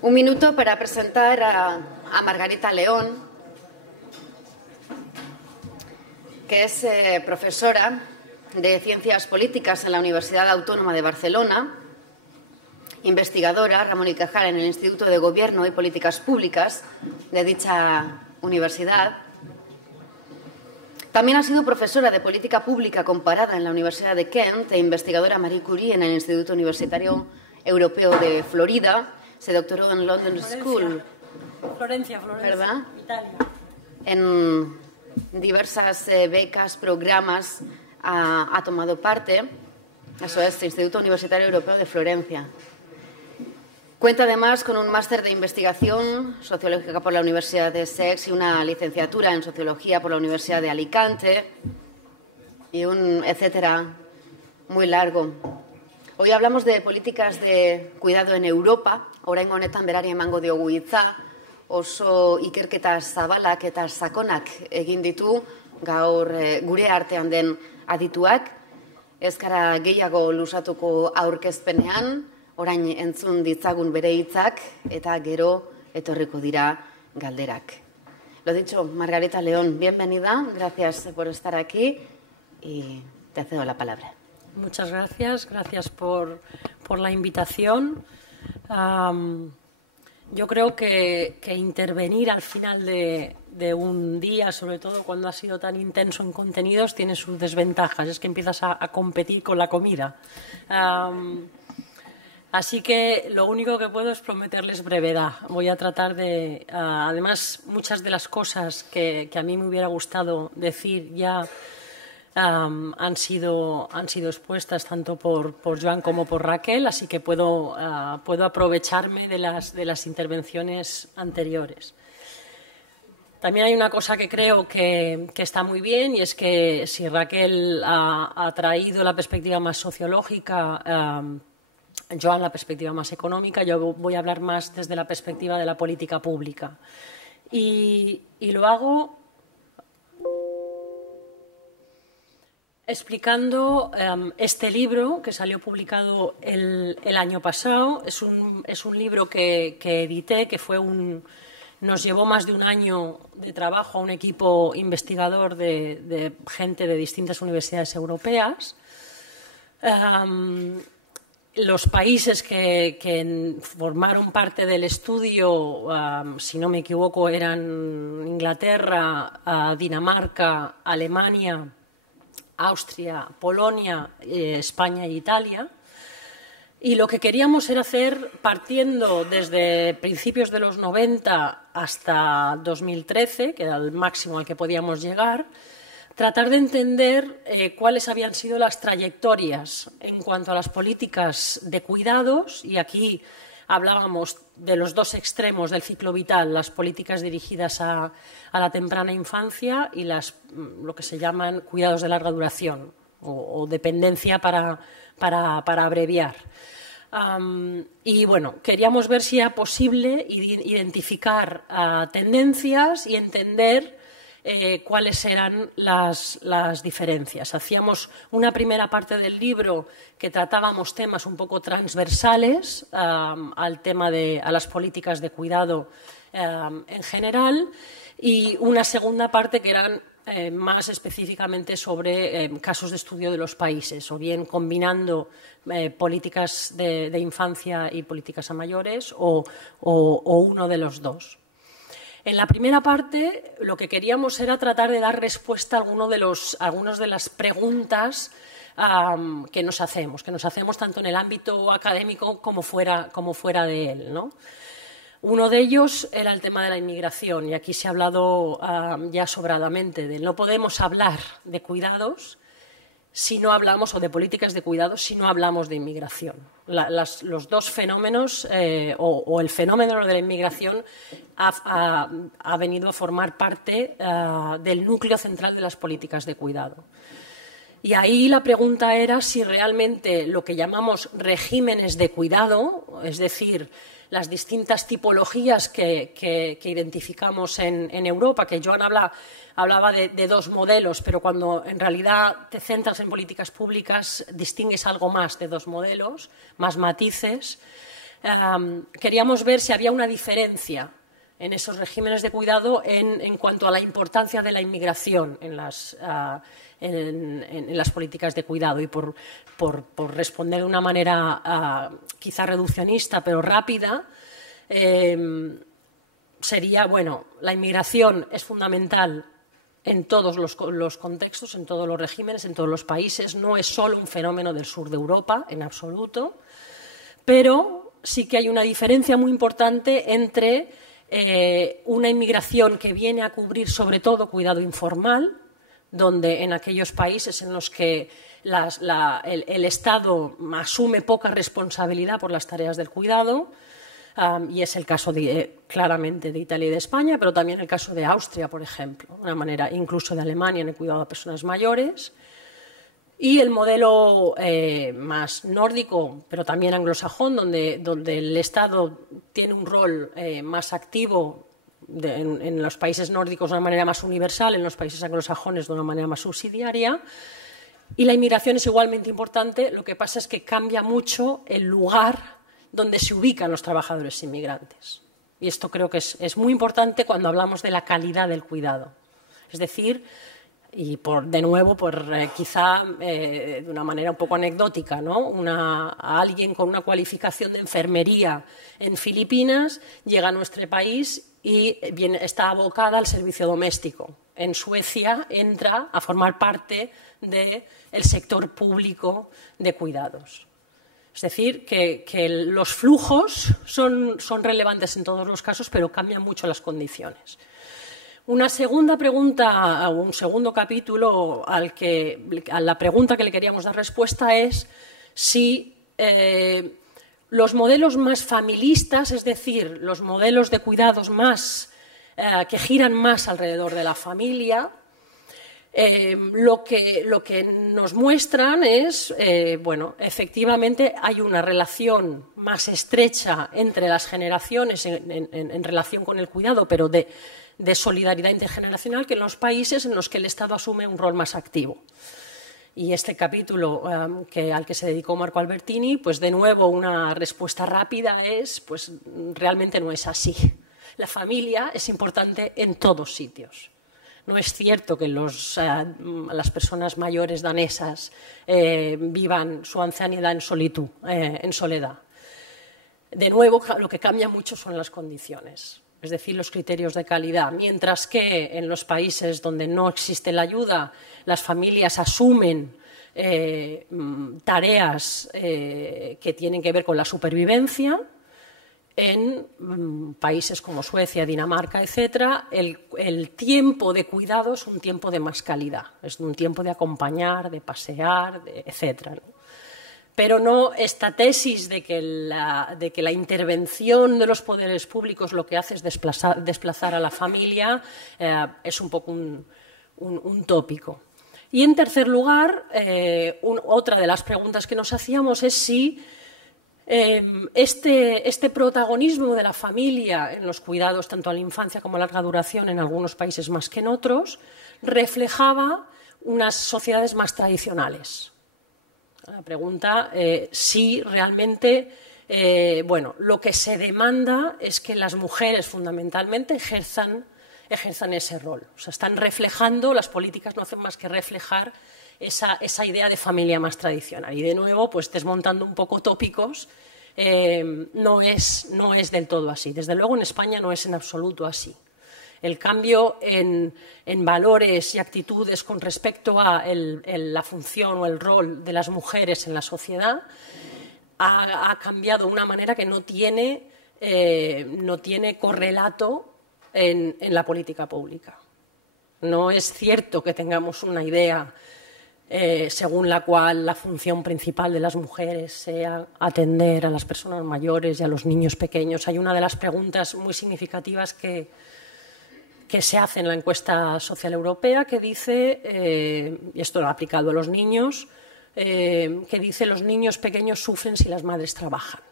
Un minuto para presentar a Margarita León, que es profesora de Ciencias Políticas en la Universidad Autónoma de Barcelona, investigadora Ramón y Cajal en el Instituto de Gobierno y Políticas Públicas de dicha universidad. También ha sido profesora de Política Pública Comparada en la Universidad de Kent e investigadora Marie Curie en el Instituto Universitario Europeo de Florida. Se doctoró en London School. Florencia, ¿verdad? Italia. En diversas becas, programas ha tomado parte. Eso es, Instituto Universitario Europeo de Florencia. Cuenta además con un máster de investigación sociológica por la Universidad de Essex y una licenciatura en sociología por la Universidad de Alicante y un etcétera muy largo. Hoy hablamos de políticas de cuidado en Europa. Oraingo honetan berari emango diogu hitza, oso ikerketa zabalak eta sakonak egin ditu gaur gure artean den adituak. Ez gara gehiago luzatuko aurkezpenean, orain entzun ditzagun bere hitzak eta gero etorriko dira galderak. Lo dicho, Margarita León, bienvenida, gracias por estar aquí y te cedo la palabra. Muchas gracias, gracias por la invitación. Yo creo que intervenir al final de un día, sobre todo cuando ha sido tan intenso en contenidos, tiene sus desventajas. Es que empiezas a competir con la comida. Así que lo único que puedo es prometerles brevedad. Voy a tratar de... además, muchas de las cosas que a mí me hubiera gustado decir ya han sido expuestas tanto por Joan como por Raquel, así que puedo aprovecharme de las intervenciones anteriores. También hay una cosa que creo que está muy bien, y es que si Raquel ha traído la perspectiva más sociológica, Joan la perspectiva más económica, yo voy a hablar más desde la perspectiva de la política pública. Y lo hago explicando este libro que salió publicado el año pasado. Es un libro que edité, que nos llevó más de un año de trabajo a un equipo investigador de gente de distintas universidades europeas. Los países que formaron parte del estudio, si no me equivoco, eran Inglaterra, Dinamarca, Alemania, Austria, Polonia, España e Italia. Y lo que queríamos era hacer, partiendo desde principios de los 90 hasta 2013, que era el máximo al que podíamos llegar, tratar de entender cuáles habían sido las trayectorias en cuanto a las políticas de cuidados, y aquí hablábamos de los dos extremos del ciclo vital, las políticas dirigidas a la temprana infancia y lo que se llaman cuidados de larga duración o dependencia para abreviar. Y bueno, queríamos ver si era posible identificar tendencias y entender cuáles eran las diferencias. Hacíamos una primera parte del libro que tratábamos temas un poco transversales al tema a las políticas de cuidado en general, y una segunda parte que eran más específicamente sobre casos de estudio de los países, o bien combinando políticas de infancia y políticas a mayores, o uno de los dos. En la primera parte lo que queríamos era tratar de dar respuesta a algunas de las preguntas que nos hacemos tanto en el ámbito académico como fuera de él, ¿no? Uno de ellos era el tema de la inmigración, y aquí se ha hablado ya sobradamente de él. No podemos hablar de cuidados si no hablamos, o de políticas de cuidados, si no hablamos de inmigración. Los dos fenómenos, o el fenómeno de la inmigración, ha venido a formar parte del núcleo central de las políticas de cuidado. Y ahí la pregunta era si realmente lo que llamamos regímenes de cuidado, es decir, las distintas tipologías que identificamos en Europa, que Joan hablaba de dos modelos, pero cuando en realidad te centras en políticas públicas distingues algo más de dos modelos, más matices. queríamos ver si había una diferencia en esos regímenes de cuidado en cuanto a la importancia de la inmigración en las políticas de cuidado. Y por responder de una manera quizá reduccionista pero rápida, sería, bueno, la inmigración es fundamental en todos los contextos, en todos los regímenes, en todos los países. No es solo un fenómeno del sur de Europa, en absoluto, pero sí que hay una diferencia muy importante entre una inmigración que viene a cubrir sobre todo cuidado informal, donde en aquellos países en los que el Estado asume poca responsabilidad por las tareas del cuidado, y es el caso claramente de Italia y de España, pero también el caso de Austria, por ejemplo, de una manera incluso de Alemania en el cuidado a personas mayores. Y el modelo más nórdico, pero también anglosajón, donde el Estado tiene un rol más activo en los países nórdicos de una manera más universal, en los países anglosajones de una manera más subsidiaria. Y la inmigración es igualmente importante, lo que pasa es que cambia mucho el lugar donde se ubican los trabajadores inmigrantes. Y esto creo que es muy importante cuando hablamos de la calidad del cuidado. Es decir, y de nuevo, quizá de una manera un poco anecdótica, ¿no? Alguien con una cualificación de enfermería en Filipinas llega a nuestro país y está abocada al servicio doméstico. En Suecia entra a formar parte del sector público de cuidados. Es decir, que los flujos son relevantes en todos los casos, pero cambian mucho las condiciones. Una segunda pregunta, un segundo capítulo a la pregunta que le queríamos dar respuesta es si los modelos más familistas, es decir, los modelos de cuidados que giran más alrededor de la familia, lo que nos muestran es, bueno, efectivamente hay una relación más estrecha entre las generaciones en relación con el cuidado, pero de solidaridad intergeneracional, que en los países en los que el Estado asume un rol más activo. Y este capítulo al que se dedicó Marco Albertini, pues de nuevo una respuesta rápida es, pues realmente no es así. La familia es importante en todos sitios. No es cierto que las personas mayores danesas vivan su ancianidad en soledad. De nuevo, lo que cambia mucho son las condiciones, es decir, los criterios de calidad. Mientras que en los países donde no existe la ayuda, las familias asumen tareas que tienen que ver con la supervivencia. En países como Suecia, Dinamarca, etcétera, el tiempo de cuidado es un tiempo de más calidad, es un tiempo de acompañar, de pasear, etcétera, ¿no? Pero no esta tesis de que la intervención de los poderes públicos lo que hace es desplazar a la familia es un poco un tópico. Y en tercer lugar, otra de las preguntas que nos hacíamos es si este protagonismo de la familia en los cuidados, tanto a la infancia como a larga duración, en algunos países más que en otros, reflejaba unas sociedades más tradicionales. La pregunta si realmente, bueno, lo que se demanda es que las mujeres fundamentalmente ejerzan ese rol. O sea, están reflejando, las políticas no hacen más que reflejar esa idea de familia más tradicional. Y de nuevo, pues desmontando un poco tópicos, no es del todo así. Desde luego en España no es en absoluto así. El cambio en valores y actitudes con respecto a la función o el rol de las mujeres en la sociedad ha cambiado de una manera que no tiene correlato en la política pública. No es cierto que tengamos una idea según la cual la función principal de las mujeres sea atender a las personas mayores y a los niños pequeños. Hay una de las preguntas muy significativas que se hace en la encuesta social europea que dice, y esto lo ha aplicado a los niños, que dice los niños pequeños sufren si las madres trabajan.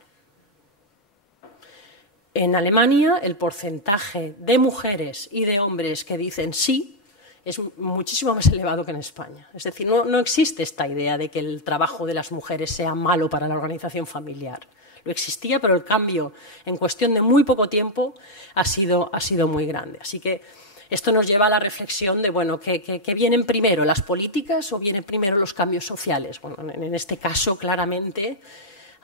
En Alemania el porcentaje de mujeres y de hombres que dicen sí es muchísimo más elevado que en España. Es decir, no existe esta idea de que el trabajo de las mujeres sea malo para la organización familiar. Lo existía, pero el cambio en cuestión de muy poco tiempo ha sido muy grande. Así que esto nos lleva a la reflexión de, bueno, ¿qué vienen primero, las políticas o vienen primero los cambios sociales? Bueno, en este caso, claramente,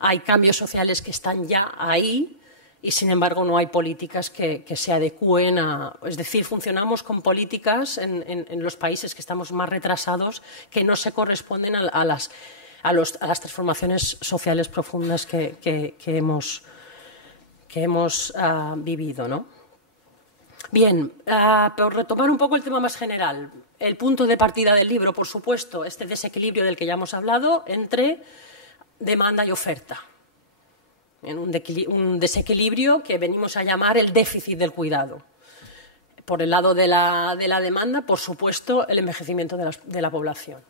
hay cambios sociales que están ya ahí y, sin embargo, no hay políticas que se adecúen a... Es decir, funcionamos con políticas en los países que estamos más retrasados que no se corresponden a las transformaciones sociales profundas que hemos vivido, ¿no? Bien, por retomar un poco el tema más general, el punto de partida del libro, por supuesto, este desequilibrio del que ya hemos hablado entre demanda y oferta. Un desequilibrio que venimos a llamar el déficit del cuidado. Por el lado de la demanda, por supuesto, el envejecimiento de la población.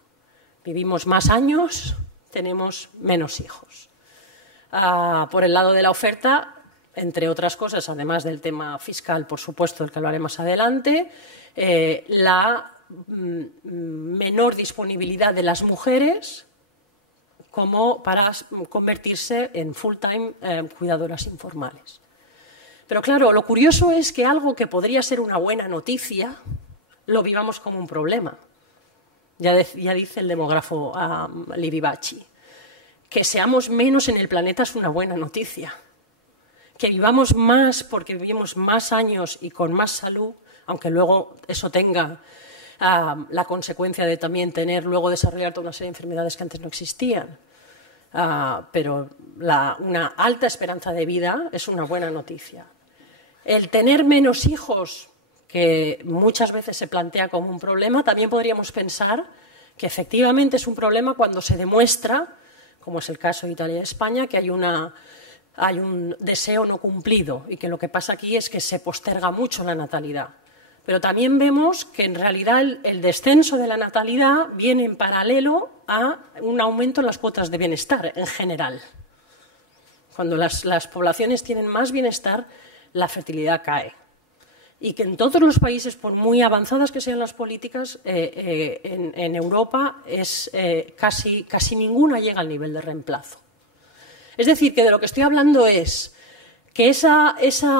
Vivimos más años, tenemos menos hijos. Por el lado de la oferta, entre otras cosas, además del tema fiscal, por supuesto, del que hablaré más adelante, la menor disponibilidad de las mujeres como para convertirse en full-time cuidadoras informales. Pero claro, lo curioso es que algo que podría ser una buena noticia lo vivamos como un problema. Ya dice el demógrafo Livi Bachchi, que seamos menos en el planeta es una buena noticia. Que vivamos más porque vivimos más años y con más salud, aunque luego eso tenga la consecuencia de también luego desarrollar toda una serie de enfermedades que antes no existían. Pero una alta esperanza de vida es una buena noticia. El tener menos hijos, que muchas veces se plantea como un problema, también podríamos pensar que efectivamente es un problema cuando se demuestra, como es el caso de Italia y España, que hay un deseo no cumplido y que lo que pasa aquí es que se posterga mucho la natalidad. Pero también vemos que en realidad el descenso de la natalidad viene en paralelo a un aumento en las cuotas de bienestar en general. Cuando las poblaciones tienen más bienestar, la fertilidad cae. Y que en todos los países, por muy avanzadas que sean las políticas, en Europa casi ninguna llega al nivel de reemplazo. Es decir, que de lo que estoy hablando es que esa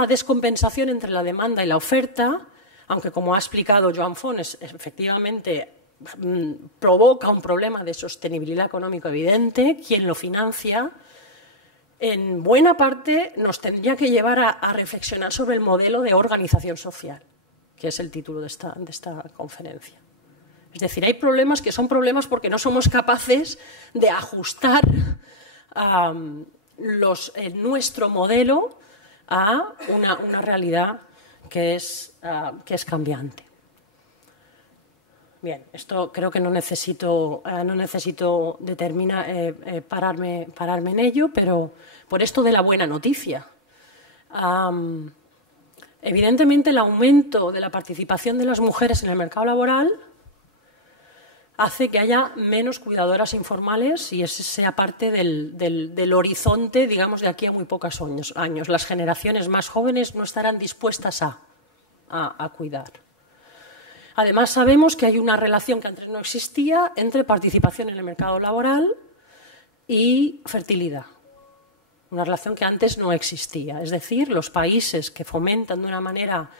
descompensación entre la demanda y la oferta, aunque como ha explicado Joan Font, efectivamente provoca un problema de sostenibilidad económica evidente, quien lo financia, en buena parte nos tendría que llevar a reflexionar sobre el modelo de organización social, que es el título de esta conferencia. Es decir, hay problemas que son problemas porque no somos capaces de ajustar nuestro modelo a una realidad que es cambiante. Bien, esto creo que no necesito pararme en ello, pero por esto de la buena noticia. Evidentemente, el aumento de la participación de las mujeres en el mercado laboral hace que haya menos cuidadoras informales y ese sea parte del horizonte, digamos, de aquí a muy pocos años. Las generaciones más jóvenes no estarán dispuestas a cuidar. Además, sabemos que hay una relación que antes no existía entre participación en el mercado laboral y fertilidad. Una relación que antes no existía. Es decir, los países que fomentan de una manera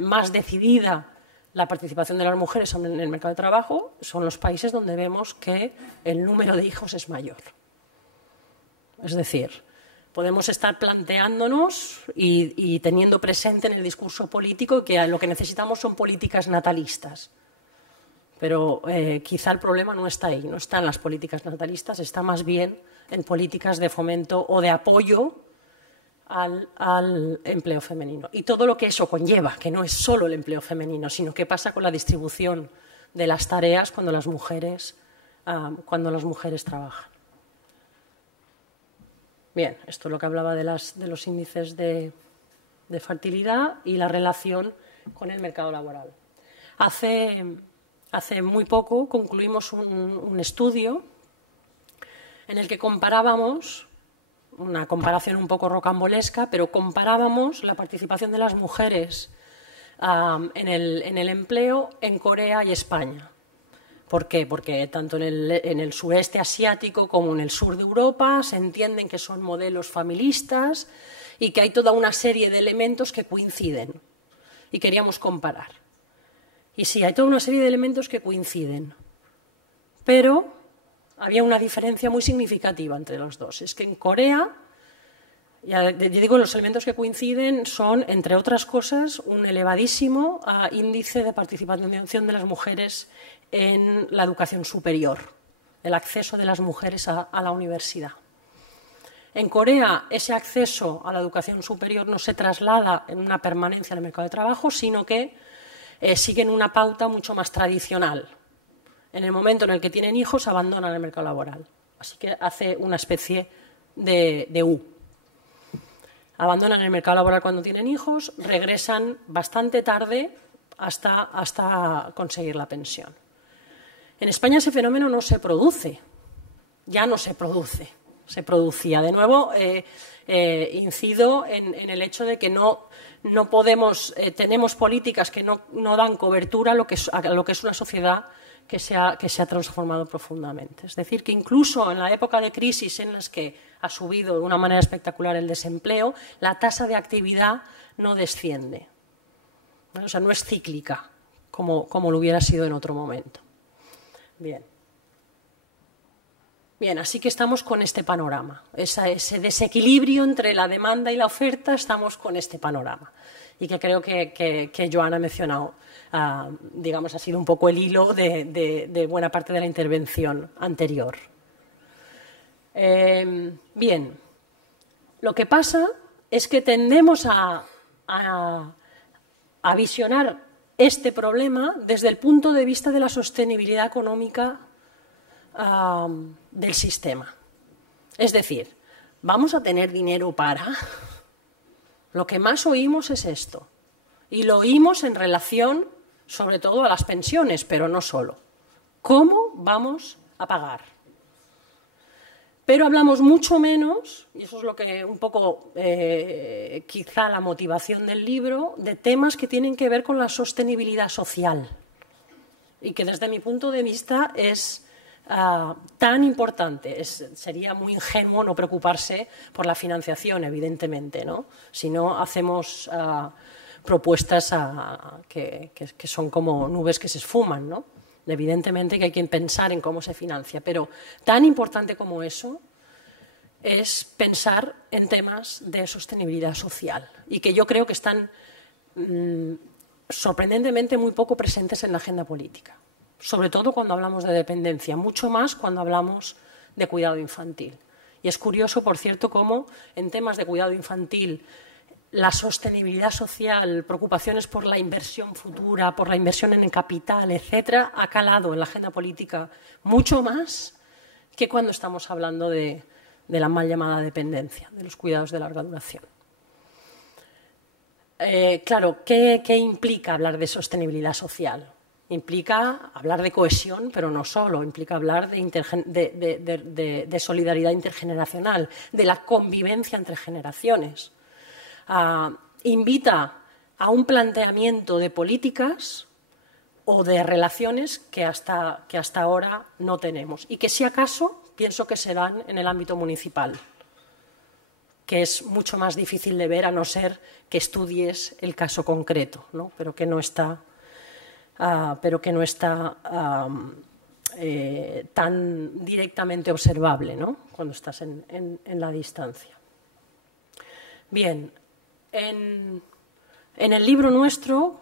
más decidida la participación de las mujeres en el mercado de trabajo son los países donde vemos que el número de hijos es mayor. Es decir, podemos estar planteándonos y teniendo presente en el discurso político que lo que necesitamos son políticas natalistas. Pero quizá el problema no está ahí, no está en las políticas natalistas, está más bien en políticas de fomento o de apoyo al empleo femenino. Y todo lo que eso conlleva, que no es solo el empleo femenino, sino qué pasa con la distribución de las tareas cuando las mujeres trabajan. Bien, esto es lo que hablaba de los índices de fertilidad y la relación con el mercado laboral. Hace muy poco concluimos un estudio en el que comparábamos, una comparación un poco rocambolesca, pero comparábamos la participación de las mujeres en el empleo en Corea y España. ¿Por qué? Porque tanto en el sureste asiático como en el sur de Europa se entienden que son modelos familistas y que hay toda una serie de elementos que coinciden. Y queríamos comparar. Y sí, hay toda una serie de elementos que coinciden. Pero había una diferencia muy significativa entre los dos. Es que en Corea, ya digo, los elementos que coinciden son, entre otras cosas, un elevadísimo índice de participación de las mujeres en la educación superior, el acceso de las mujeres a la universidad. En Corea, ese acceso a la educación superior no se traslada en una permanencia en el mercado de trabajo, sino que siguen una pauta mucho más tradicional. En el momento en el que tienen hijos, abandonan el mercado laboral. Así que hace una especie de U. Abandonan el mercado laboral cuando tienen hijos, regresan bastante tarde hasta conseguir la pensión. En España ese fenómeno no se produce, ya no se produce, se producía. De nuevo, incido en el hecho de que no podemos, tenemos políticas que no dan cobertura a lo que es una sociedad que se ha transformado profundamente. Es decir, que incluso en la época de crisis en las que ha subido de una manera espectacular el desempleo, la tasa de actividad no desciende. O sea, no es cíclica como lo hubiera sido en otro momento. Bien, así que estamos con este panorama. Ese desequilibrio entre la demanda y la oferta, estamos con este panorama. Y que creo que Joana ha mencionado, digamos, ha sido un poco el hilo de buena parte de la intervención anterior. Bien, lo que pasa es que tendemos a visionar este problema desde el punto de vista de la sostenibilidad económica del sistema. Es decir, ¿vamos a tener dinero para? Lo que más oímos es esto. Y lo oímos en relación, sobre todo, a las pensiones, pero no solo. ¿Cómo vamos a pagar? Pero hablamos mucho menos, y eso es lo que un poco quizá la motivación del libro, de temas que tienen que ver con la sostenibilidad social y que desde mi punto de vista es tan importante. Sería muy ingenuo no preocuparse por la financiación, evidentemente, ¿no? Si no hacemos propuestas que son como nubes que se esfuman, ¿no? Evidentemente que hay que pensar en cómo se financia, pero tan importante como eso es pensar en temas de sostenibilidad social y que yo creo que están sorprendentemente muy poco presentes en la agenda política, sobre todo cuando hablamos de dependencia, mucho más cuando hablamos de cuidado infantil. Y es curioso, por cierto, cómo en temas de cuidado infantil la sostenibilidad social, preocupaciones por la inversión futura, por la inversión en el capital, etcétera, ha calado en la agenda política mucho más que cuando estamos hablando de la mal llamada dependencia, de los cuidados de larga duración. Claro, ¿qué implica hablar de sostenibilidad social? Implica hablar de cohesión, pero no solo, implica hablar de solidaridad intergeneracional, de la convivencia entre generaciones. Invita a un planteamiento de políticas o de relaciones que hasta ahora no tenemos y que, si acaso, pienso que se dan en el ámbito municipal, que es mucho más difícil de ver a no ser que estudies el caso concreto, ¿no? pero que no está tan directamente observable, ¿no? Cuando estás en la distancia. Bien. En el libro nuestro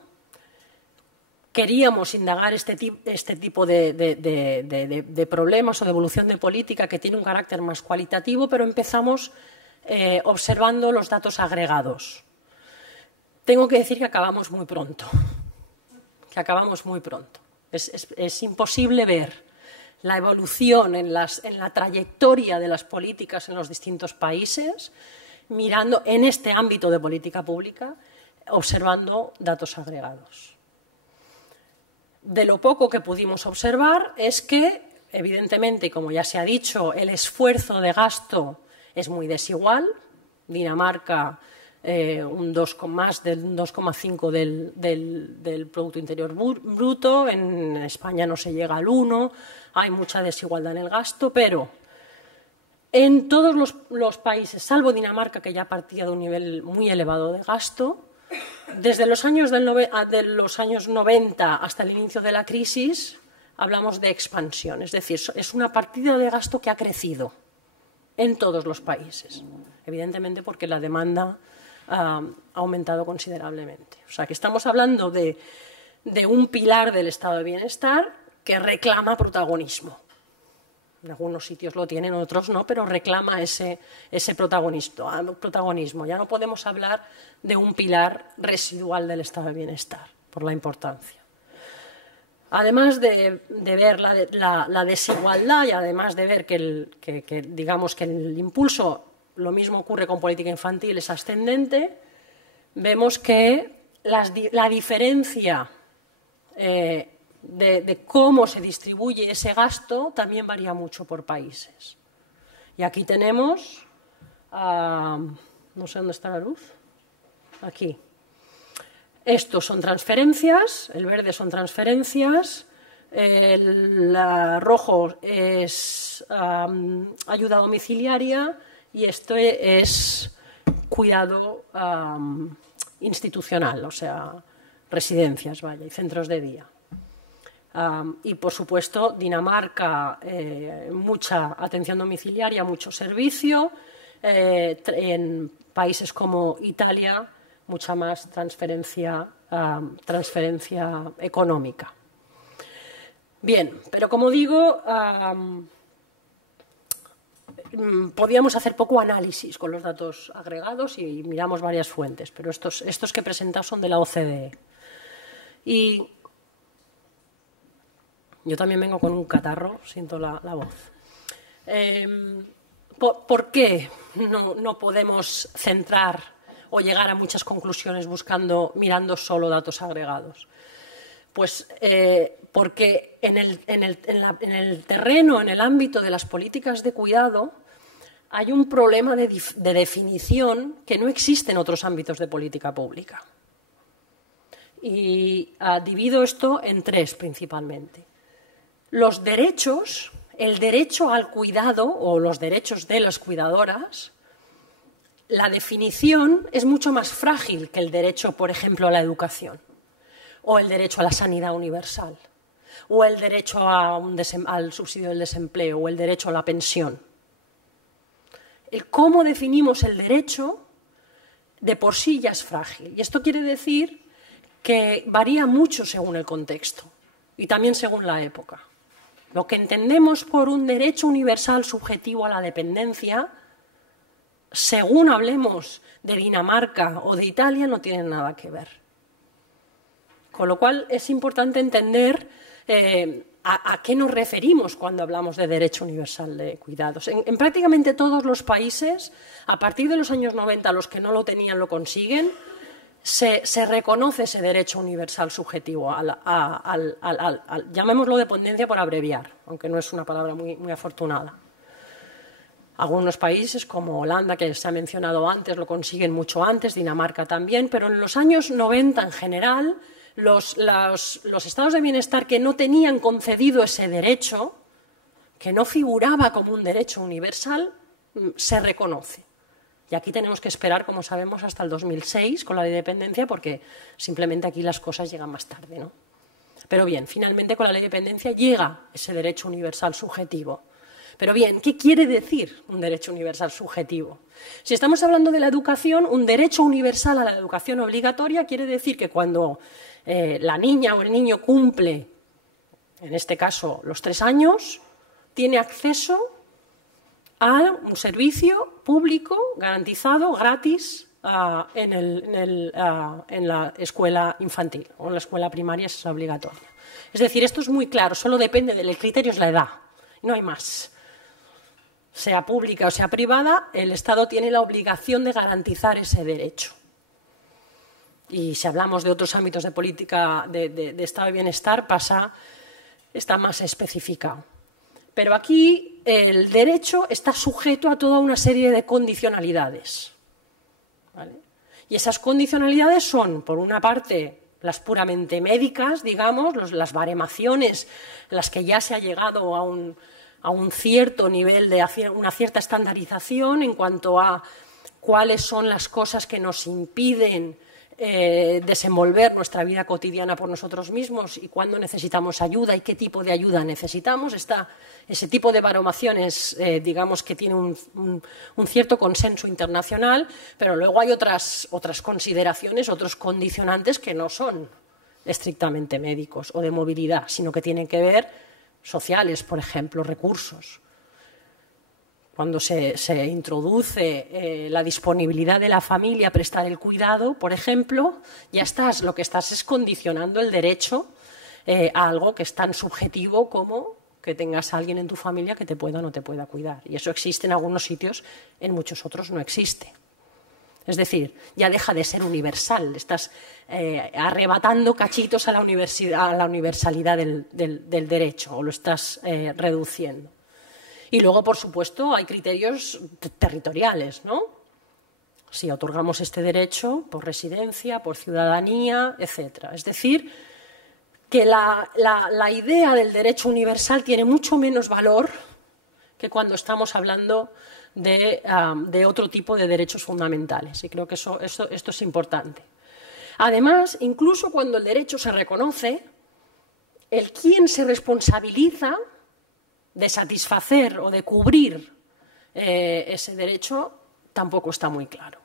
queríamos indagar este tipo de problemas o de evolución de política que tiene un carácter más cualitativo, pero empezamos observando los datos agregados. Tengo que decir que acabamos muy pronto. Es imposible ver la evolución en la trayectoria de las políticas en los distintos países mirando en este ámbito de política pública, observando datos agregados. De lo poco que pudimos observar es que, evidentemente, como ya se ha dicho, el esfuerzo de gasto es muy desigual. Dinamarca más del 2,5 del Producto Interior Bruto. En España no se llega al 1, hay mucha desigualdad en el gasto, pero en todos los países, salvo Dinamarca, que ya partía de un nivel muy elevado de gasto, desde los años 90 hasta el inicio de la crisis, hablamos de expansión, es decir, es una partida de gasto que ha crecido en todos los países, evidentemente porque la demanda ha aumentado considerablemente. O sea, que estamos hablando de un pilar del estado de bienestar que reclama protagonismo. En algunos sitios lo tienen, en otros no, pero reclama ese protagonismo. Ya no podemos hablar de un pilar residual del estado de bienestar, por la importancia. Además de ver la desigualdad y además de ver que digamos que el impulso, lo mismo ocurre con política infantil, es ascendente, vemos que la diferencia de cómo se distribuye ese gasto también varía mucho por países. Y aquí tenemos, no sé dónde está la luz, aquí. Estos son transferencias, el verde son transferencias, el rojo es ayuda domiciliaria y esto es cuidado institucional, o sea, residencias, vaya, y centros de día. Y, por supuesto, Dinamarca, mucha atención domiciliaria, mucho servicio. En países como Italia, mucha más transferencia económica. Bien, pero como digo, podíamos hacer poco análisis con los datos agregados y miramos varias fuentes, pero estos que he presentado son de la OCDE. Y yo también vengo con un catarro, siento la voz. ¿Por qué no podemos centrar o llegar a muchas conclusiones mirando solo datos agregados? Pues porque en el terreno, en el ámbito de las políticas de cuidado, hay un problema de definición que no existe en otros ámbitos de política pública. Y divido esto en tres principalmente. Los derechos, el derecho al cuidado o los derechos de las cuidadoras, la definición es mucho más frágil que el derecho, por ejemplo, a la educación, o el derecho a la sanidad universal, o el derecho al subsidio del desempleo, o el derecho a la pensión. El cómo definimos el derecho de por sí ya es frágil. Y esto quiere decir que varía mucho según el contexto y también según la época. Lo que entendemos por un derecho universal subjetivo a la dependencia, según hablemos de Dinamarca o de Italia, no tiene nada que ver. Con lo cual es importante entender a qué nos referimos cuando hablamos de derecho universal de cuidados. En prácticamente todos los países, a partir de los años 90, los que no lo tenían lo consiguen, se reconoce ese derecho universal subjetivo, llamémoslo dependencia por abreviar, aunque no es una palabra muy afortunada. Algunos países, como Holanda, que se ha mencionado antes, lo consiguen mucho antes, Dinamarca también, pero en los años 90 en general, los estados de bienestar que no tenían concedido ese derecho, que no figuraba como un derecho universal, se reconoce. Y aquí tenemos que esperar, como sabemos, hasta el 2006 con la ley de dependencia, porque simplemente aquí las cosas llegan más tarde, ¿no? Pero bien, finalmente con la ley de dependencia llega ese derecho universal subjetivo. Pero bien, ¿qué quiere decir un derecho universal subjetivo? Si estamos hablando de la educación, un derecho universal a la educación obligatoria quiere decir que cuando la niña o el niño cumple, en este caso los 3 años, tiene acceso a un servicio público garantizado, gratis, en la escuela infantil o en la escuela primaria, es obligatoria. Es decir, esto es muy claro, solo depende del criterio, es la edad, no hay más. Sea pública o sea privada, el Estado tiene la obligación de garantizar ese derecho. Y si hablamos de otros ámbitos de política de estado de bienestar, está más especificado. Pero aquí el derecho está sujeto a toda una serie de condicionalidades, ¿vale? Y esas condicionalidades son, por una parte, las puramente médicas, digamos, las baremaciones, las que ya se ha llegado a un cierto nivel de una cierta estandarización en cuanto a cuáles son las cosas que nos impiden desenvolver nuestra vida cotidiana por nosotros mismos y cuándo necesitamos ayuda y qué tipo de ayuda necesitamos. Ese tipo de baremaciones, digamos, que tiene un cierto consenso internacional, pero luego hay otras consideraciones, otros condicionantes que no son estrictamente médicos o de movilidad, sino que tienen que ver sociales, por ejemplo, recursos. Cuando se introduce la disponibilidad de la familia a prestar el cuidado, por ejemplo, lo que estás es condicionando el derecho a algo que es tan subjetivo como que tengas a alguien en tu familia que te pueda o no te pueda cuidar. Y eso existe en algunos sitios, en muchos otros no existe. Es decir, ya deja de ser universal, estás arrebatando cachitos a la universalidad del derecho o lo estás reduciendo. Y luego, por supuesto, hay criterios territoriales, ¿no? Si otorgamos este derecho por residencia, por ciudadanía, etc. Es decir, que la idea del derecho universal tiene mucho menos valor que cuando estamos hablando de otro tipo de derechos fundamentales. Y creo que esto es importante. Además, incluso cuando el derecho se reconoce, el quien se responsabiliza de satisfacer o de cubrir ese derecho tampoco está muy claro.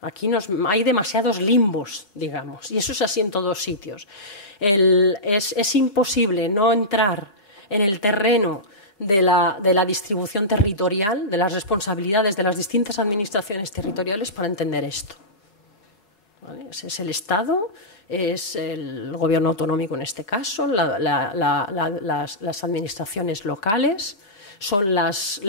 Aquí hay demasiados limbos, digamos, y eso es así en todos sitios. Es imposible no entrar en el terreno de la distribución territorial, de las responsabilidades de las distintas administraciones territoriales para entender esto. ¿Vale? Es el Estado, es el gobierno autonómico en este caso, las administraciones locales, son las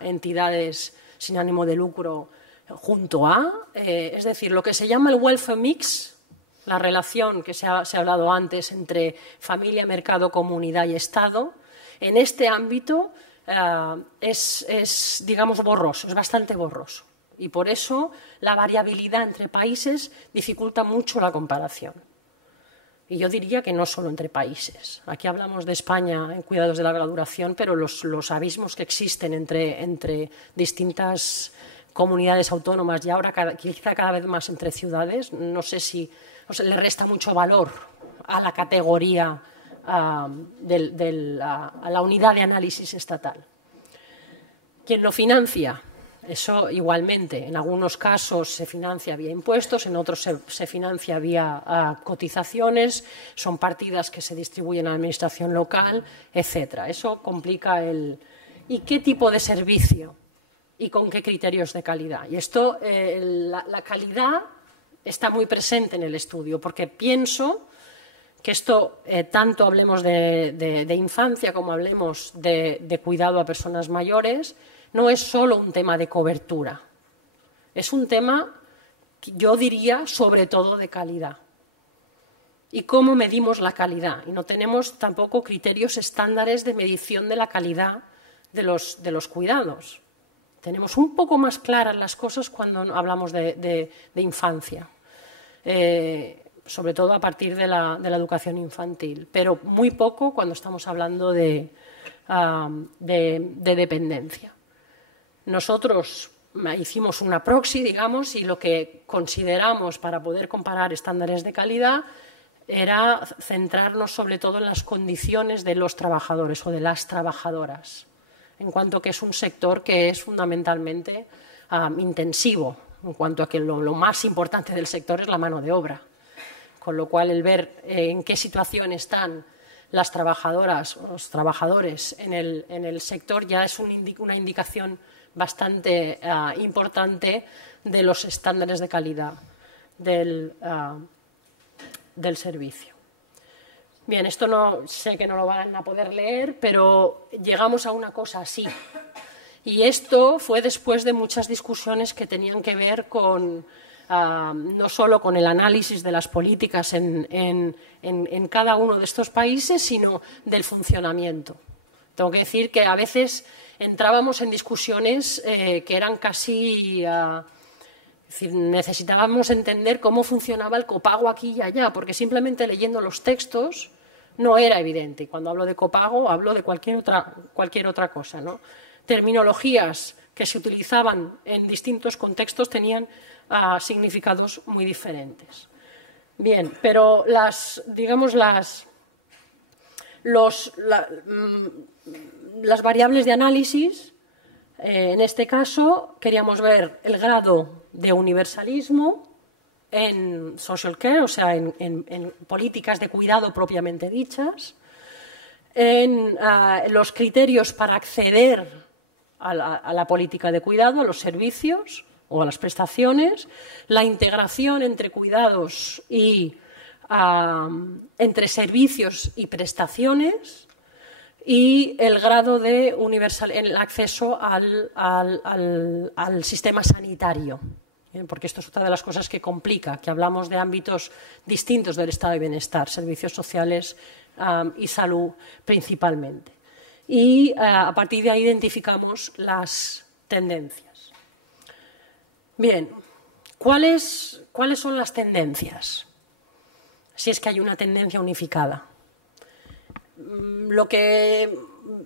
entidades sin ánimo de lucro junto a, es decir, lo que se llama el welfare mix, la relación que se ha hablado antes entre familia, mercado, comunidad y Estado, en este ámbito es, digamos, borroso, es bastante borroso. Y por eso la variabilidad entre países dificulta mucho la comparación. Y yo diría que no solo entre países. Aquí hablamos de España en cuidados de larga duración, pero los abismos que existen entre distintas comunidades autónomas y ahora quizá cada vez más entre ciudades, no sé si le resta mucho valor a la categoría, a la unidad de análisis estatal. ¿Quién lo financia? Eso igualmente, en algunos casos se financia vía impuestos, en otros se financia vía cotizaciones, son partidas que se distribuyen a la administración local, etc. Eso complica ¿Y qué tipo de servicio? ¿Y con qué criterios de calidad? Y esto, la calidad está muy presente en el estudio, porque pienso que esto, tanto hablemos de infancia como hablemos de cuidado a personas mayores, no es solo un tema de cobertura, es un tema, yo diría, sobre todo de calidad. ¿Y cómo medimos la calidad? Y no tenemos tampoco criterios estándares de medición de la calidad de los cuidados. Tenemos un poco más claras las cosas cuando hablamos de infancia, sobre todo a partir de la educación infantil, pero muy poco cuando estamos hablando de dependencia. Nosotros hicimos una proxy, digamos, y lo que consideramos para poder comparar estándares de calidad era centrarnos sobre todo en las condiciones de los trabajadores o de las trabajadoras, en cuanto que es un sector que es fundamentalmente intensivo, en cuanto a que lo más importante del sector es la mano de obra. Con lo cual, el ver en qué situación están las trabajadoras o los trabajadores en el sector ya es una indicación bastante importante de los estándares de calidad del servicio. Bien, esto sé que no lo van a poder leer, pero llegamos a una cosa así. Y esto fue después de muchas discusiones que tenían que ver con no solo con el análisis de las políticas en cada uno de estos países, sino del funcionamiento. Tengo que decir que a veces entrábamos en discusiones que eran casi Es decir, necesitábamos entender cómo funcionaba el copago aquí y allá, porque simplemente leyendo los textos no era evidente. Y cuando hablo de copago, hablo de cualquier otra cosa, ¿no? Terminologías que se utilizaban en distintos contextos tenían significados muy diferentes. Bien, pero las variables de análisis, en este caso queríamos ver el grado de universalismo en social care, o sea, en políticas de cuidado propiamente dichas, en los criterios para acceder a la política de cuidado, a los servicios o a las prestaciones, la integración entre cuidados y entre servicios y prestaciones, y el grado de el acceso al sistema sanitario, porque esto es otra de las cosas que complica, que hablamos de ámbitos distintos del estado de bienestar, servicios sociales y salud principalmente. Y a partir de ahí identificamos las tendencias. Bien, ¿cuáles son las tendencias? Si es que hay una tendencia unificada. Lo que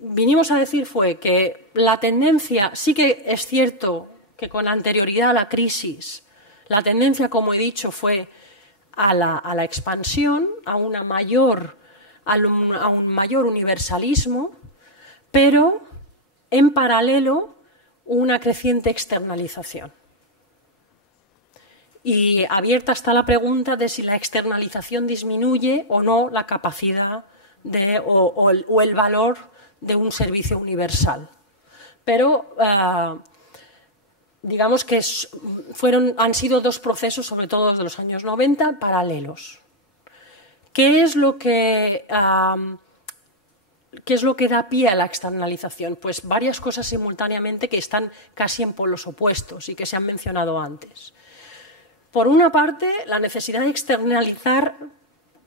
vinimos a decir fue que la tendencia, sí que es cierto que con anterioridad a la crisis, la tendencia, como he dicho, fue a la expansión, a un mayor universalismo, pero en paralelo una creciente externalización. Y abierta está la pregunta de si la externalización disminuye o no la capacidad o el valor de un servicio universal. Pero digamos que han sido dos procesos, sobre todo desde los años 90, paralelos. ¿Qué es lo que da pie a la externalización? Pues varias cosas simultáneamente que están casi en polos opuestos y que se han mencionado antes. Por una parte, la necesidad de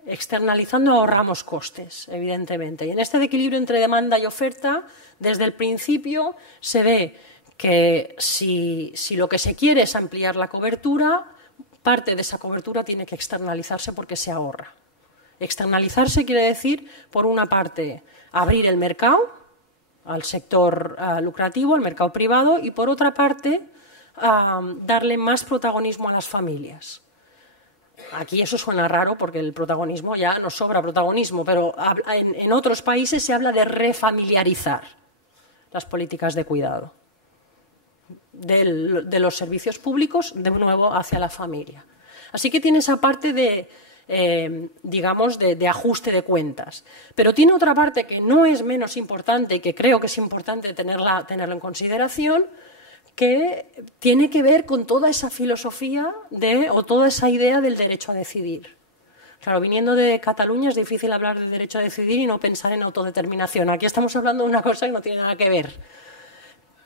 externalizando ahorramos costes, evidentemente. Y en este equilibrio entre demanda y oferta, desde el principio se ve que si lo que se quiere es ampliar la cobertura, parte de esa cobertura tiene que externalizarse porque se ahorra. Externalizarse quiere decir, por una parte, abrir el mercado al sector lucrativo, al mercado privado, y por otra parte, darle más protagonismo a las familias. Aquí eso suena raro porque el protagonismo ya nos sobra protagonismo, pero en otros países se habla de refamiliarizar las políticas de cuidado de los servicios públicos, de nuevo hacia la familia. Así que tiene esa parte de ajuste de cuentas. Pero tiene otra parte que no es menos importante y que creo que es importante tenerlo en consideración, que tiene que ver con toda esa filosofía o toda esa idea del derecho a decidir. Claro, viniendo de Cataluña es difícil hablar de derecho a decidir y no pensar en autodeterminación. Aquí estamos hablando de una cosa que no tiene nada que ver.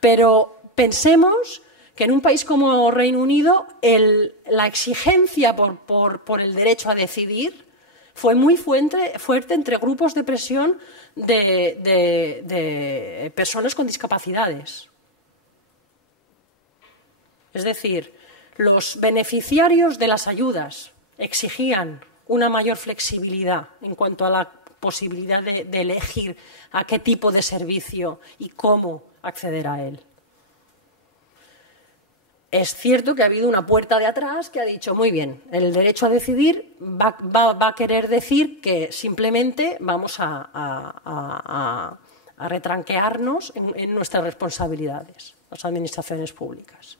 Pero pensemos que en un país como Reino Unido la exigencia por el derecho a decidir fue muy fuerte entre grupos de presión de personas con discapacidades. Es decir, los beneficiarios de las ayudas exigían una mayor flexibilidad en cuanto a la posibilidad de elegir a qué tipo de servicio y cómo acceder a él. Es cierto que ha habido una puerta de atrás que ha dicho, muy bien, el derecho a decidir va a querer decir que simplemente vamos a retranquearnos en nuestras responsabilidades, las administraciones públicas.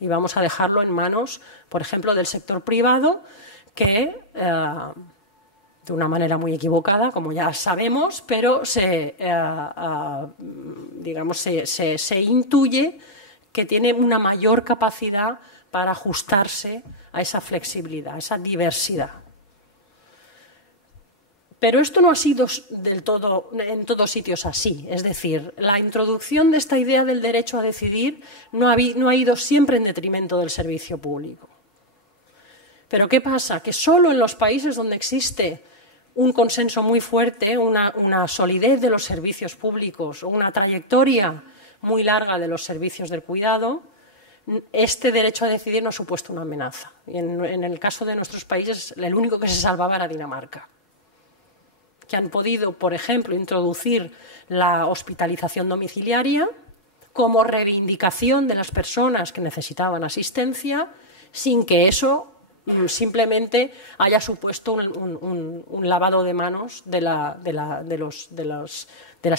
Y vamos a dejarlo en manos, por ejemplo, del sector privado, que de una manera muy equivocada, como ya sabemos, pero se intuye que tiene una mayor capacidad para ajustarse a esa flexibilidad, a esa diversidad. Pero esto no ha sido del todo en todos sitios así. Es decir, la introducción de esta idea del derecho a decidir no ha ido siempre en detrimento del servicio público. Pero ¿qué pasa? Que solo en los países donde existe un consenso muy fuerte, una solidez de los servicios públicos o una trayectoria muy larga de los servicios del cuidado, este derecho a decidir no ha supuesto una amenaza. Y en el caso de nuestros países, el único que se salvaba era Dinamarca, que han podido, por ejemplo, introducir la hospitalización domiciliaria como reivindicación de las personas que necesitaban asistencia, sin que eso simplemente haya supuesto un lavado de manos de las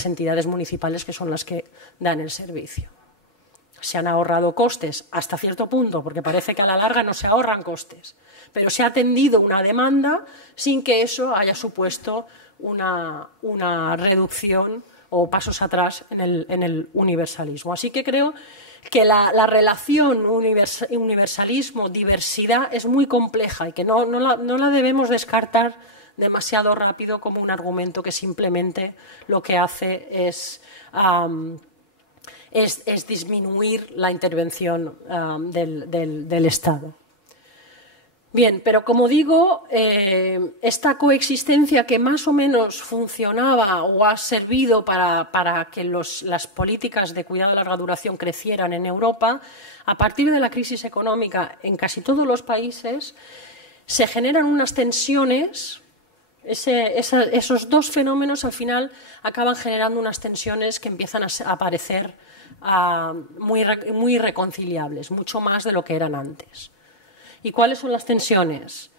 entidades municipales que son las que dan el servicio. Se han ahorrado costes hasta cierto punto, porque parece que a la larga no se ahorran costes, pero se ha atendido una demanda sin que eso haya supuesto una reducción o pasos atrás en el universalismo. Así que creo que la relación universalismo-diversidad es muy compleja y que no la debemos descartar demasiado rápido como un argumento que simplemente lo que hace es disminuir la intervención del Estado. Bien, pero como digo, esta coexistencia que más o menos funcionaba o ha servido para que las políticas de cuidado de larga duración crecieran en Europa, a partir de la crisis económica en casi todos los países, se generan unas tensiones. Esos dos fenómenos al final acaban generando unas tensiones que empiezan a parecer muy irreconciliables, mucho más de lo que eran antes. ¿Y cuáles son las tensiones?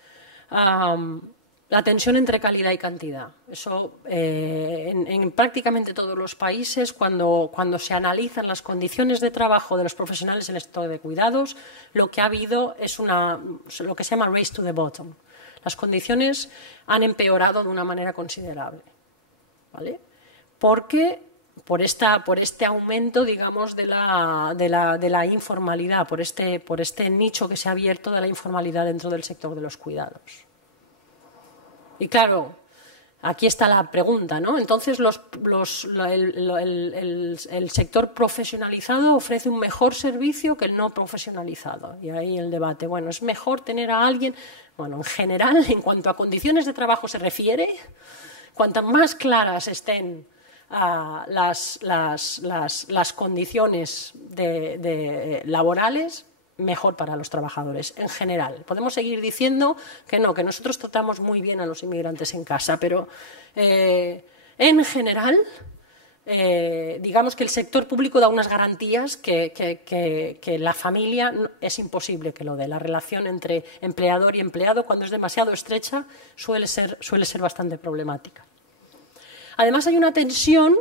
La tensión entre calidad y cantidad. Eso en prácticamente todos los países, cuando se analizan las condiciones de trabajo de los profesionales en el sector de cuidados, lo que ha habido es lo que se llama race to the bottom. Las condiciones han empeorado de una manera considerable, ¿vale? Porque por este aumento, digamos, de la informalidad, por este nicho que se ha abierto de la informalidad dentro del sector de los cuidados. Y claro, aquí está la pregunta, ¿no? Entonces, el sector profesionalizado ofrece un mejor servicio que el no profesionalizado. Y ahí el debate, bueno, ¿es mejor tener a alguien? Bueno, en general, en cuanto a condiciones de trabajo se refiere, cuanto más claras estén las condiciones laborales, mejor para los trabajadores, en general. Podemos seguir diciendo que no, que nosotros tratamos muy bien a los inmigrantes en casa, pero en general, digamos que el sector público da unas garantías que la familia es imposible que lo dé. La relación entre empleador y empleado, cuando es demasiado estrecha, suele ser bastante problemática. Además, hay una tensión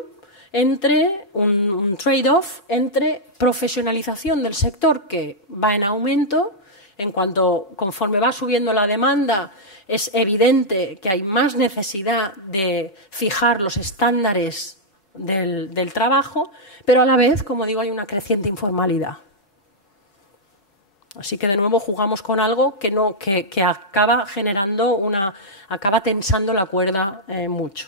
entre un trade-off entre profesionalización del sector que va en aumento. Conforme va subiendo la demanda, es evidente que hay más necesidad de fijar los estándares del trabajo, pero a la vez, como digo, hay una creciente informalidad. Así que de nuevo jugamos con algo que acaba acaba tensando la cuerda mucho.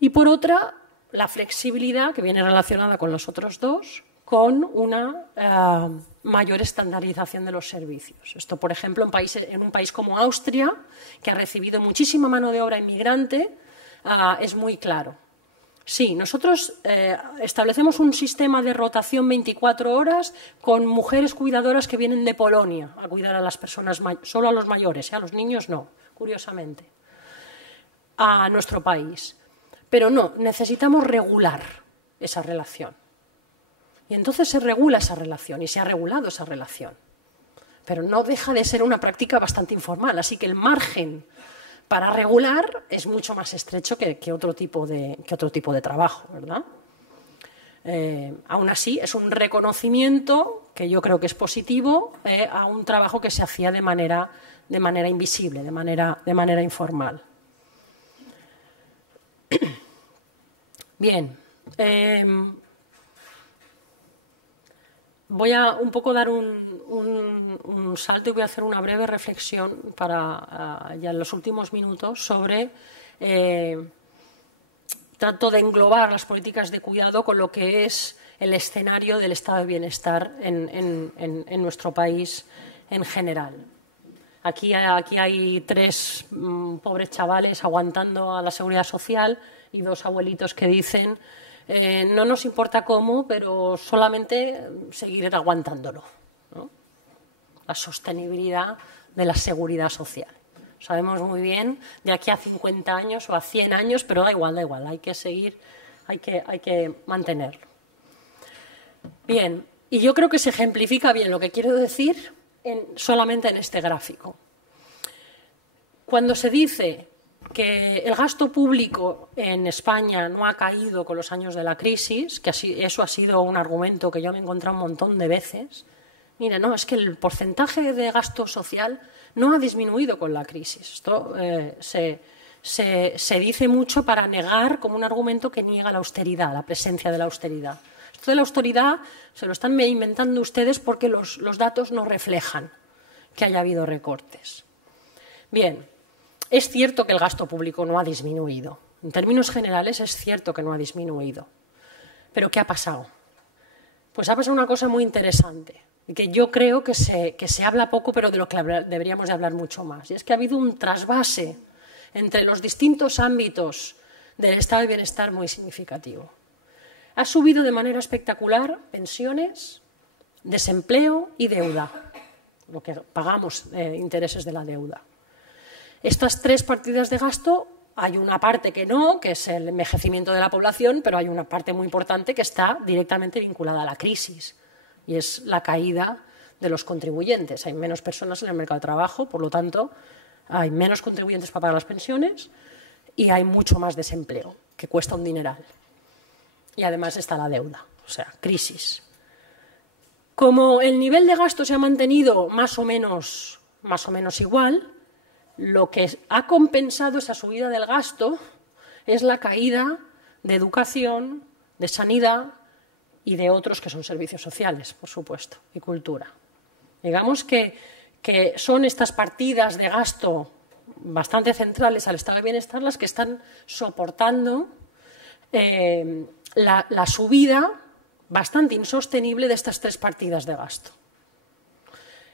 Y por otra, la flexibilidad, que viene relacionada con los otros dos, con una mayor estandarización de los servicios. Esto, por ejemplo, en un país como Austria, que ha recibido muchísima mano de obra inmigrante, es muy claro. Sí, nosotros establecemos un sistema de rotación 24 horas con mujeres cuidadoras que vienen de Polonia a cuidar a las personas, solo a los mayores, a los niños no, curiosamente, a nuestro país. Pero no, necesitamos regular esa relación. Y entonces se regula esa relación y se ha regulado esa relación. Pero no deja de ser una práctica bastante informal, así que el margen para regular es mucho más estrecho que otro tipo de trabajo, ¿verdad? Aún así, es un reconocimiento que yo creo que es positivo a un trabajo que se hacía de manera invisible, de manera informal. Bien, voy a un poco dar un salto y voy a hacer una breve reflexión para ya en los últimos minutos sobre trato de englobar las políticas de cuidado con lo que es el escenario del estado de bienestar en nuestro país en general. Aquí hay 3 pobres chavales aguantando a la Seguridad Social y 2 abuelitos que dicen no nos importa cómo, pero solamente seguir aguantándolo. la sostenibilidad de la seguridad social. Sabemos muy bien de aquí a 50 años o a 100 años, pero da igual, hay que seguir, hay que mantenerlo. Bien, y yo creo que se ejemplifica bien lo que quiero decir solamente en este gráfico. Cuando se dice que el gasto público en España no ha caído con los años de la crisis, que eso ha sido un argumento que yo me he encontrado un montón de veces. Mira, no, es que el porcentaje de gasto social no ha disminuido con la crisis. Esto se dice mucho para negar como un argumento que niega la austeridad, la presencia de la austeridad. Esto de la austeridad se lo están inventando ustedes porque los datos no reflejan que haya habido recortes. Bien, es cierto que el gasto público no ha disminuido. En términos generales es cierto que no ha disminuido. ¿Pero qué ha pasado? Pues ha pasado una cosa muy interesante, y que yo creo que se habla poco, pero de lo que deberíamos de hablar mucho más. Y es que ha habido un trasvase entre los distintos ámbitos del estado de bienestar muy significativo. Ha subido de manera espectacular pensiones, desempleo y deuda, lo que pagamos intereses de la deuda. Estas tres partidas de gasto, hay una parte que no, que es el envejecimiento de la población, pero hay una parte muy importante que está directamente vinculada a la crisis, y es la caída de los contribuyentes. Hay menos personas en el mercado de trabajo, por lo tanto, hay menos contribuyentes para pagar las pensiones y hay mucho más desempleo, que cuesta un dineral. Y además está la deuda, o sea, crisis. Como el nivel de gasto se ha mantenido más o menos igual, lo que ha compensado esa subida del gasto es la caída de educación, de sanidad y de otros que son servicios sociales, por supuesto, y cultura. Digamos que son estas partidas de gasto bastante centrales al estado de bienestar las que están soportando la subida bastante insostenible de estas tres partidas de gasto.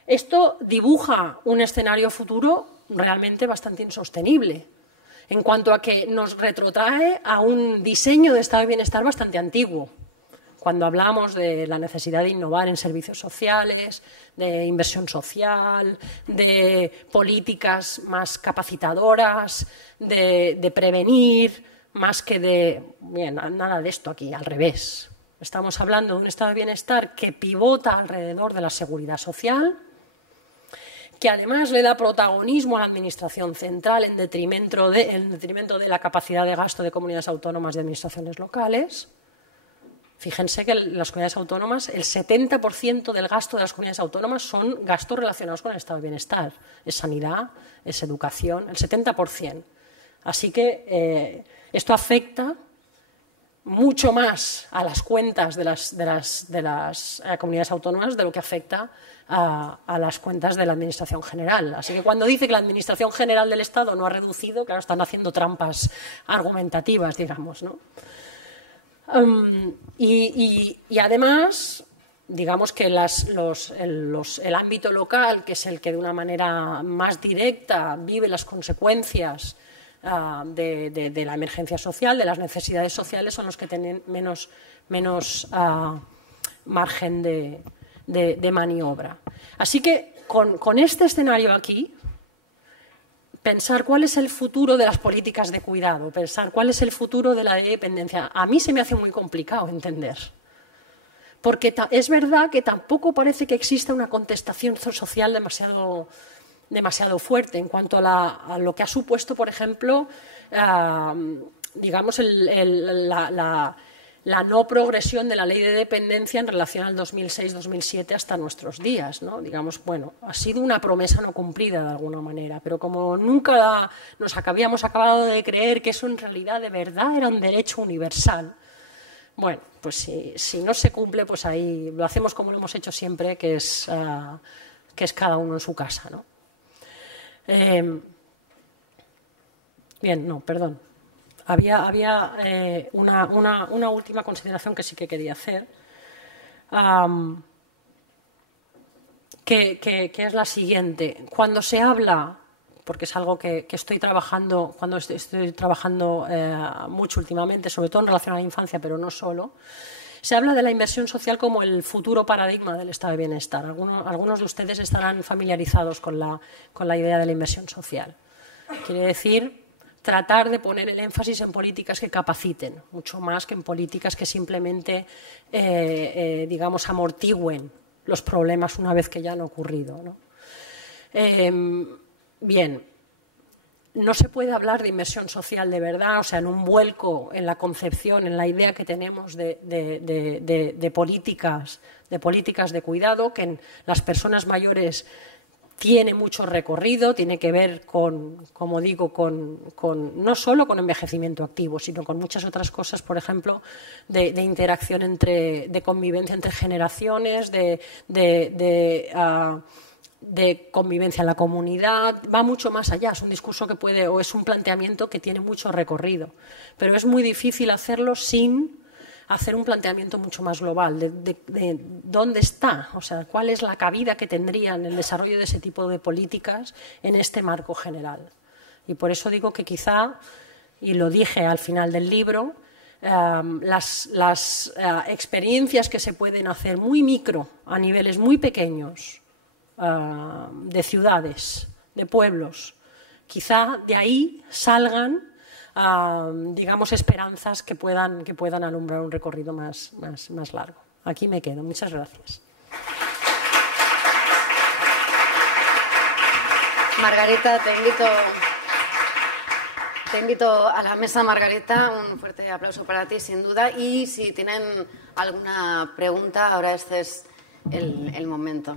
Esto dibuja un escenario futuro realmente bastante insostenible, en cuanto a que nos retrotrae a un diseño de estado de bienestar bastante antiguo. Cuando hablamos de la necesidad de innovar en servicios sociales, de inversión social, de políticas más capacitadoras, de prevenir, más que de... Bien, nada de esto aquí, al revés. Estamos hablando de un estado de bienestar que pivota alrededor de la seguridad social, que además le da protagonismo a la administración central en detrimento de la capacidad de gasto de comunidades autónomas y de administraciones locales. Fíjense que en las comunidades autónomas el 70% del gasto de las comunidades autónomas son gastos relacionados con el estado de bienestar. Es sanidad, es educación, el 70%. Así que esto afecta mucho más a las cuentas de las comunidades autónomas de lo que afecta a las cuentas de la Administración General. Así que cuando dice que la Administración General del Estado no ha reducido, claro, están haciendo trampas argumentativas, digamos, ¿no? Y además, digamos que el ámbito local, que es el que de una manera más directa vive las consecuencias de la emergencia social, de las necesidades sociales, son los que tienen menos margen de maniobra. Así que con este escenario aquí, pensar cuál es el futuro de las políticas de cuidado, pensar cuál es el futuro de la dependencia, a mí se me hace muy complicado entender. Porque es verdad que tampoco parece que exista una contestación social demasiado fuerte en cuanto a lo que ha supuesto, por ejemplo, digamos, la no progresión de la ley de dependencia en relación al 2006-2007 hasta nuestros días, ¿no? Digamos, bueno, ha sido una promesa no cumplida de alguna manera, pero como nunca nos habíamos acabado de creer que eso en realidad de verdad era un derecho universal, bueno, pues si no se cumple, pues ahí lo hacemos como lo hemos hecho siempre, que es cada uno en su casa, ¿no? Bien, no, perdón. Había una última consideración que sí que quería hacer, que es la siguiente. Cuando se habla, porque es algo que estoy trabajando, mucho últimamente, sobre todo en relación a la infancia, pero no solo, Se habla de la inversión social como el futuro paradigma del estado de bienestar. Algunos de ustedes estarán familiarizados con la idea de la inversión social. Quiere decir tratar de poner el énfasis en políticas que capaciten, mucho más que en políticas que simplemente, digamos, amortigüen los problemas una vez que ya han ocurrido, ¿no? Bien, no se puede hablar de inversión social de verdad, o sea, en un vuelco en la concepción, en la idea que tenemos de políticas de cuidado, que en las personas mayores tiene mucho recorrido, tiene que ver con, como digo, no solo con envejecimiento activo, sino con muchas otras cosas, por ejemplo, de interacción de convivencia entre generaciones, de convivencia en la comunidad. Va mucho más allá, es un discurso que puede, o es un planteamiento que tiene mucho recorrido, pero es muy difícil hacerlo sin hacer un planteamiento mucho más global de dónde está, o sea, cuál es la cabida que tendría en el desarrollo de ese tipo de políticas en este marco general. Y por eso digo que quizá, y lo dije al final del libro, las experiencias que se pueden hacer muy micro, a niveles muy pequeños, de ciudades, de pueblos, quizá de ahí salgan digamos, esperanzas que puedan alumbrar un recorrido más largo. Aquí me quedo. Muchas gracias. Margarita, te invito a la mesa, Margarita. Un fuerte aplauso para ti, sin duda. Y si tienen alguna pregunta, ahora este es el momento.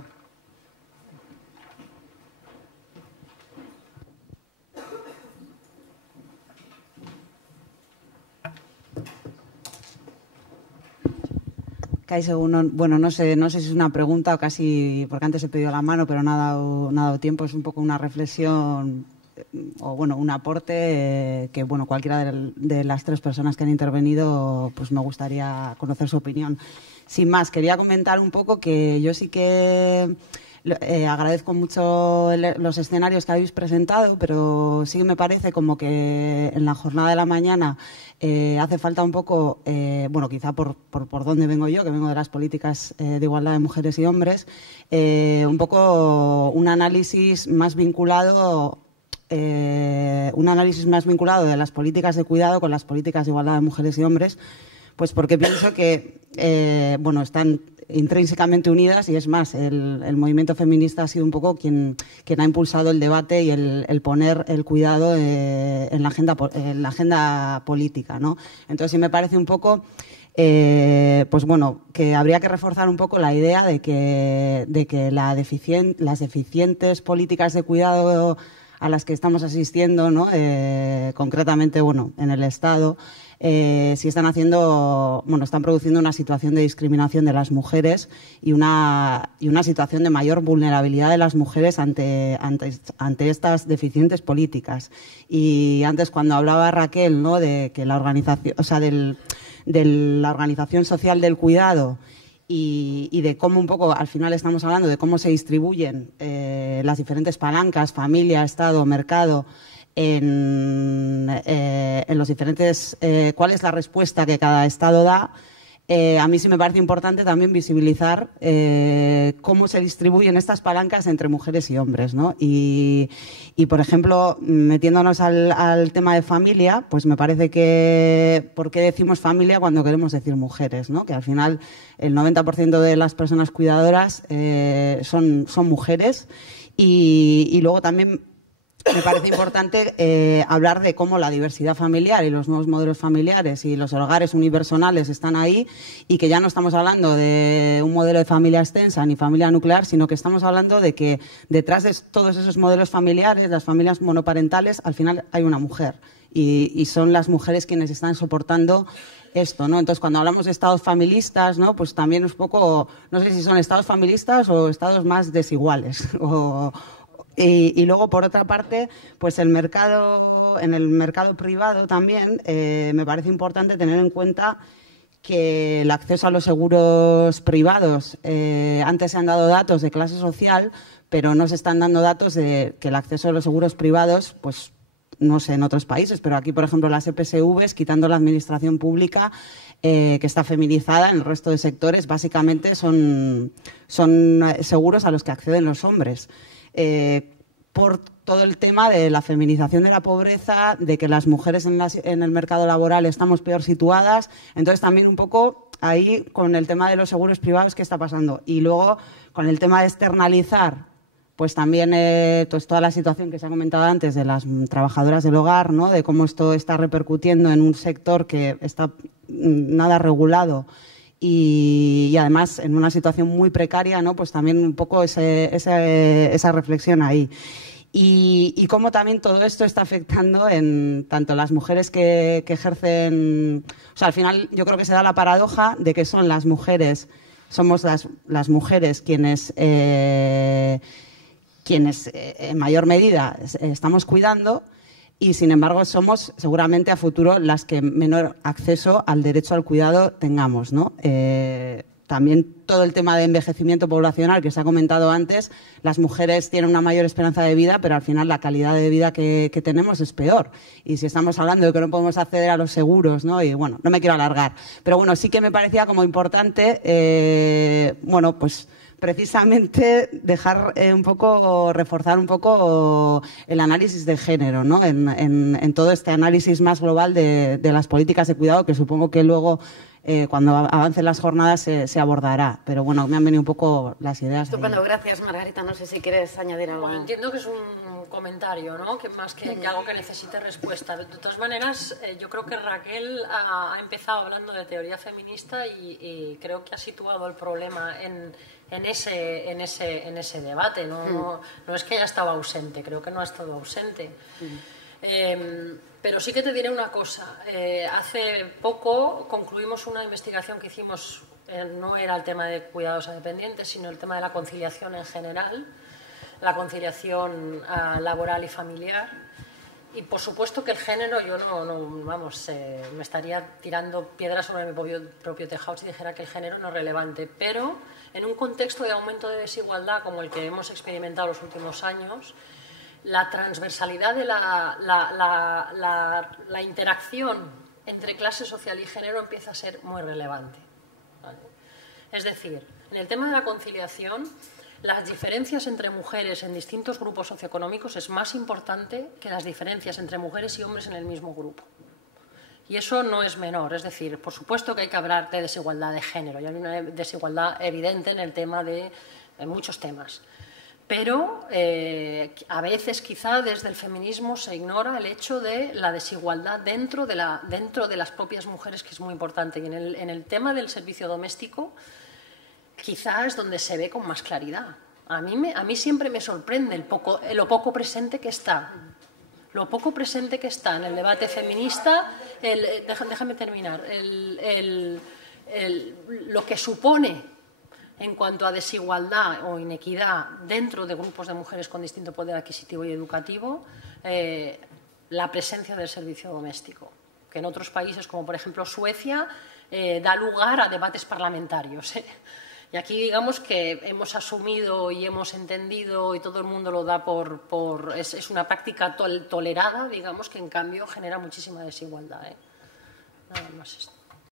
Kaixo, bueno, no sé si es una pregunta o casi, porque antes he pedido la mano, pero no ha dado tiempo. Es un poco una reflexión o, bueno, un aporte que, bueno, cualquiera de las tres personas que han intervenido, pues me gustaría conocer su opinión. Sin más, quería comentar un poco que yo sí que agradezco mucho los escenarios que habéis presentado, pero sí me parece como que en la jornada de la mañana hace falta un poco, bueno, quizá por dónde vengo yo, que vengo de las políticas de igualdad de mujeres y hombres, un poco un análisis más vinculado de las políticas de cuidado con las políticas de igualdad de mujeres y hombres, pues porque pienso que, bueno, están intrínsecamente unidas y es más, el movimiento feminista ha sido un poco quien ha impulsado el debate y el poner el cuidado en la agenda política, ¿no? Entonces sí me parece un poco, pues bueno, que habría que reforzar un poco la idea de que las deficientes políticas de cuidado a las que estamos asistiendo, ¿no? Concretamente, bueno, en el Estado, sí están produciendo una situación de discriminación de las mujeres y una situación de mayor vulnerabilidad de las mujeres ante estas deficientes políticas. Y antes, cuando hablaba Raquel, ¿no?, de que la organización, o sea, de la organización social del cuidado y de cómo un poco, al final estamos hablando de cómo se distribuyen las diferentes palancas, familia, Estado, mercado, en los diferentes, cuál es la respuesta que cada Estado da. A mí sí me parece importante también visibilizar cómo se distribuyen estas palancas entre mujeres y hombres, ¿no? Y por ejemplo, metiéndonos al tema de familia, pues me parece que ¿por qué decimos familia cuando queremos decir mujeres, ¿no? Que al final el 90% de las personas cuidadoras son mujeres y luego también me parece importante hablar de cómo la diversidad familiar y los nuevos modelos familiares y los hogares unipersonales están ahí y que ya no estamos hablando de un modelo de familia extensa ni familia nuclear, sino que estamos hablando de que detrás de todos esos modelos familiares, las familias monoparentales, al final hay una mujer y son las mujeres quienes están soportando esto, ¿no? Entonces, cuando hablamos de estados familistas, ¿no?, pues también es un poco, no sé si son estados familistas o estados más desiguales Y luego, por otra parte, pues en el mercado privado también me parece importante tener en cuenta que el acceso a los seguros privados, antes se han dado datos de clase social, pero no se están dando datos de que el acceso a los seguros privados, pues no sé en otros países, pero aquí, por ejemplo, las EPSVs, quitando la administración pública, que está feminizada, en el resto de sectores, básicamente son seguros a los que acceden los hombres. Por todo el tema de la feminización de la pobreza, de que las mujeres en el mercado laboral estamos peor situadas. Entonces, también un poco ahí con el tema de los seguros privados, ¿qué está pasando? Y luego, con el tema de externalizar, pues también pues toda la situación que se ha comentado antes de las trabajadoras del hogar, ¿no? De cómo esto está repercutiendo en un sector que está nada regulado y además en una situación muy precaria, ¿no? Pues también un poco esa reflexión ahí. Y cómo también todo esto está afectando en tanto las mujeres que ejercen... O sea, al final yo creo que se da la paradoja de que son las mujeres, somos las mujeres quienes en mayor medida estamos cuidando y, sin embargo, somos seguramente a futuro las que menor acceso al derecho al cuidado tengamos, ¿no? También todo el tema de envejecimiento poblacional que se ha comentado antes, las mujeres tienen una mayor esperanza de vida, pero al final la calidad de vida que tenemos es peor. Y si estamos hablando de que no podemos acceder a los seguros, ¿no? Y bueno, no me quiero alargar, pero bueno, sí que me parecía como importante, bueno, pues precisamente dejar un poco, reforzar un poco el análisis de género, ¿no? En todo este análisis más global de las políticas de cuidado, que supongo que luego cuando avancen las jornadas se abordará. Pero bueno, me han venido un poco las ideas. Estupendo, gracias Margarita. No sé si quieres añadir algo. Bueno, entiendo que es un comentario, ¿no? Que más que algo que necesite respuesta. De todas maneras, yo creo que Raquel ha empezado hablando de teoría feminista y creo que ha situado el problema en ese debate. No es que haya estado ausente, creo que no ha estado ausente. Pero sí que te diré una cosa. Hace poco concluimos una investigación que hicimos, no era el tema de cuidados a dependientes, sino el tema de la conciliación en general, la conciliación laboral y familiar. Y por supuesto que el género, yo me estaría tirando piedras sobre mi propio tejado si dijera que el género no es relevante, pero en un contexto de aumento de desigualdad como el que hemos experimentado los últimos años, la transversalidad de la interacción entre clase social y género empieza a ser muy relevante, ¿vale? Es decir, en el tema de la conciliación, las diferencias entre mujeres en distintos grupos socioeconómicos es más importante que las diferencias entre mujeres y hombres en el mismo grupo. Y eso no es menor, es decir, por supuesto que hay que hablar de desigualdad de género, y hay una desigualdad evidente en el tema de muchos temas. Pero a veces quizá desde el feminismo se ignora el hecho de la desigualdad dentro de las propias mujeres, que es muy importante. Y en el tema del servicio doméstico quizá es donde se ve con más claridad. A mí siempre me sorprende lo poco presente que está. Lo poco presente que está en el debate feminista, déjame terminar, lo que supone en cuanto a desigualdad o inequidad dentro de grupos de mujeres con distinto poder adquisitivo y educativo, la presencia del servicio doméstico, que en otros países, como por ejemplo Suecia, da lugar a debates parlamentarios. Y aquí digamos que hemos asumido y hemos entendido y todo el mundo lo da es una práctica tolerada, digamos, que en cambio genera muchísima desigualdad. Nada más esto.